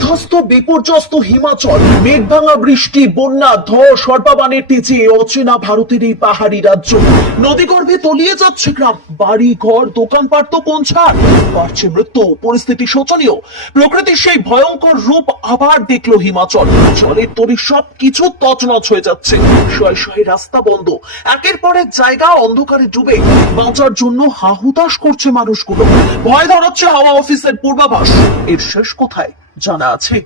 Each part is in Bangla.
বিধ্বস্ত বিপর্যস্ত হিমাচল, মেঘভাঙা বৃষ্টি, বন্যা, ধস, সর্পাবানের তেজে অচেনা ভারতের এই পাহাড়ি রাজ্য। নদীগর্ভে তলিয়ে যাচ্ছে গ্রাম, বাড়ি ঘর, দোকানপাট তো কোন ছাড়, বাড়ছে মৃত্যু, পরিস্থিতি শোচনীয়। প্রকৃতির সেই ভয়ঙ্কর রূপ আবার দেখলো হিমাচল। জলের তরি সবকিছু তছনছ হয়ে যাচ্ছে, শয়ে শয়ে রাস্তা বন্ধ, একের পর এক জায়গা অন্ধকারে ডুবে। বাঁচার জন্য হাহুতাশ করছে মানুষগুলো, ভয় ধরাচ্ছে হাওয়া অফিসের পূর্বাভাস। এর শেষ কোথায় জানা আছে?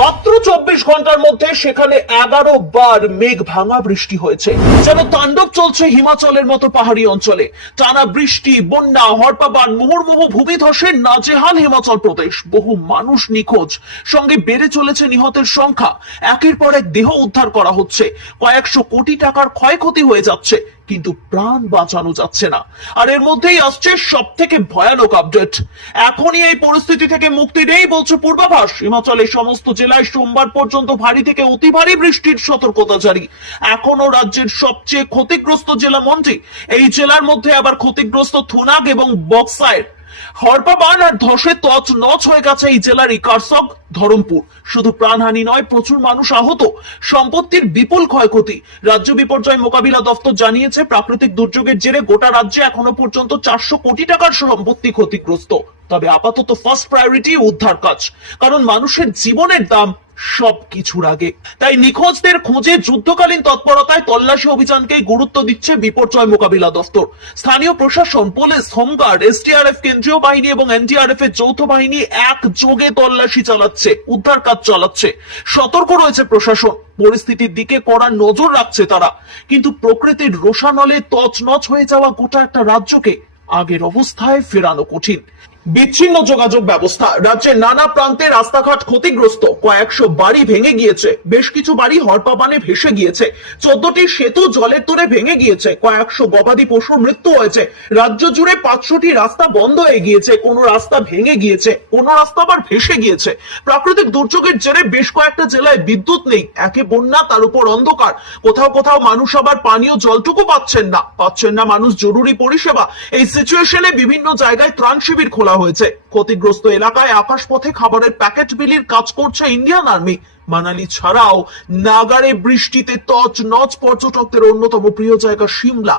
মাত্র 24 ঘন্টার মধ্যে সেখানে 11 বার মেঘ ভাঙা বৃষ্টি হয়েছে। যেন তাণ্ডব চলছে হিমাচলের মতো পাহাড়ি অঞ্চলে। টানা বৃষ্টি, বন্যা, হরপাবান, মুহুর্মুহু ভূমিধসে নাজেহাল হিমাচল প্রদেশ। বহু মানুষ নিখোঁজ, সঙ্গে বেড়ে চলেছে নিহতের সংখ্যা। একের পর এক দেহ উদ্ধার করা হচ্ছে, কয়েকশো কোটি টাকার ক্ষয়ক্ষতি হয়ে যাচ্ছে, কিন্তু প্রাণ বাঁচানো যাচ্ছে না। আর এর মধ্যেই আসছে সব থেকে ভয়ানক আপডেট। এখনই এই পরিস্থিতি থেকে মুক্তি নেই বলছে পূর্বাভাস। হিমাচলের সমস্ত জেলায় সোমবার পর্যন্ত ভারী থেকে অতি ভারী বৃষ্টির সতর্কতা জারি। এখনো রাজ্যের সবচেয়ে ক্ষতিগ্রস্ত জেলা মন্ডি। এই জেলার মধ্যে আবার ক্ষতিগ্রস্ত থুনাগ এবং বক্সাইর। হরপাবান আর ধসে তছনছ হয়ে গেছে এই জেলার ইকারসগ, ধরমপুর। শুধু প্রাণহানি নয়, প্রচুর মানুষ আহত, সম্পত্তির বিপুল ক্ষয়ক্ষতি। রাজ্য বিপর্যয় মোকাবিলা দপ্তর জানিয়েছে, প্রাকৃতিক দুর্যোগের জেরে গোটা রাজ্যে এখনো পর্যন্ত 400 কোটি টাকার সম্পত্তি ক্ষতিগ্রস্ত। তবে আপাতত ফার্স্ট প্রায়োরিটি উদ্ধার কাজ, কারণ মানুষের জীবনের দাম সবকিছুর আগে। তাই নিখোঁজদের খোঁজে যুদ্ধকালীন তৎপরতায় তল্লাশি অভিযানকে গুরুত্ব দিচ্ছে বিপর্যয় মোকাবিলা দপ্তর। স্থানীয় প্রশাসন, পুলিশ, হোমগার্ড, এসডিআরএফ, কেন্দ্রীয় বাহিনী এবং এনডিআরএফ এর যৌথ বাহিনী একযোগে তল্লাশি চালাচ্ছে, উদ্ধার কাজ চালাচ্ছে। সতর্ক রয়েছে প্রশাসন, পরিস্থিতির দিকে কড়া নজর রাখছে তারা। কিন্তু প্রকৃতির রোষানলে তছনছ হয়ে যাওয়া গোটা একটা রাজ্যকে আগের অবস্থায় ফেরানো কঠিন। বিচ্ছিন্ন যোগাযোগ ব্যবস্থা, রাজ্যের নানা প্রান্তে রাস্তাঘাট ক্ষতিগ্রস্ত, কয়েকশো বাড়ি ভেঙে গিয়েছে, বেশ কিছু বাড়ি হরপাবানে ভেসে গিয়েছে, 14টি সেতু জলের তোরে ভেঙে গিয়েছে, কয়েকশো গবাদি পশুর মৃত্যু হয়েছে। রাজ্য জুড়ে 500টি রাস্তা বন্ধ হয়ে গিয়েছে, কোনো রাস্তা ভেঙে গিয়েছে, কোনো রাস্তা আবার ভেসে গিয়েছে। প্রাকৃতিক দুর্যোগের জেরে বেশ কয়েকটা জেলায় বিদ্যুৎ নেই, একে বন্যা, তার উপর অন্ধকার। কোথাও কোথাও মানুষ আবার পানীয় জলটুকু পাচ্ছেন না মানুষ জরুরি পরিষেবা। এই সিচুয়েশনে বিভিন্ন জায়গায় ত্রাণ শিবির খোলা হয়েছে। ক্ষতিগ্রস্ত এলাকায় আকাশপথে খাবারের প্যাকেট বিলির কাজ করছে ইন্ডিয়ান আর্মি। মানালি ছাড়াও নাগারে বৃষ্টিতে তছনছ পর্যটকদের অন্যতম প্রিয় জায়গা সিমলা।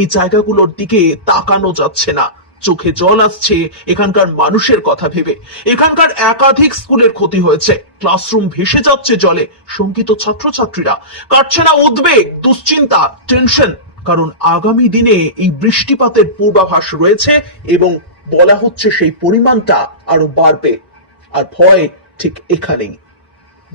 এই জায়গাগুলোর দিকে তাকানো যাচ্ছে না, চোখে জল আসছে এখানকার মানুষের কথা ভেবে। এখানকার একাধিক স্কুলের ক্ষতি হয়েছে, ক্লাসরুম ভেসে যাচ্ছে জলে, শঙ্কিত ছাত্রছাত্রীরা। কাটছে না উদ্বেগ, দুশ্চিন্তা, টেনশন, কারণ আগামী দিনে এই বৃষ্টিপাতের পূর্বাভাস রয়েছে এবং বলা হচ্ছে সেই পরিমাণটা আরো বাড়বে। আর ভয় ঠিক এখানেই।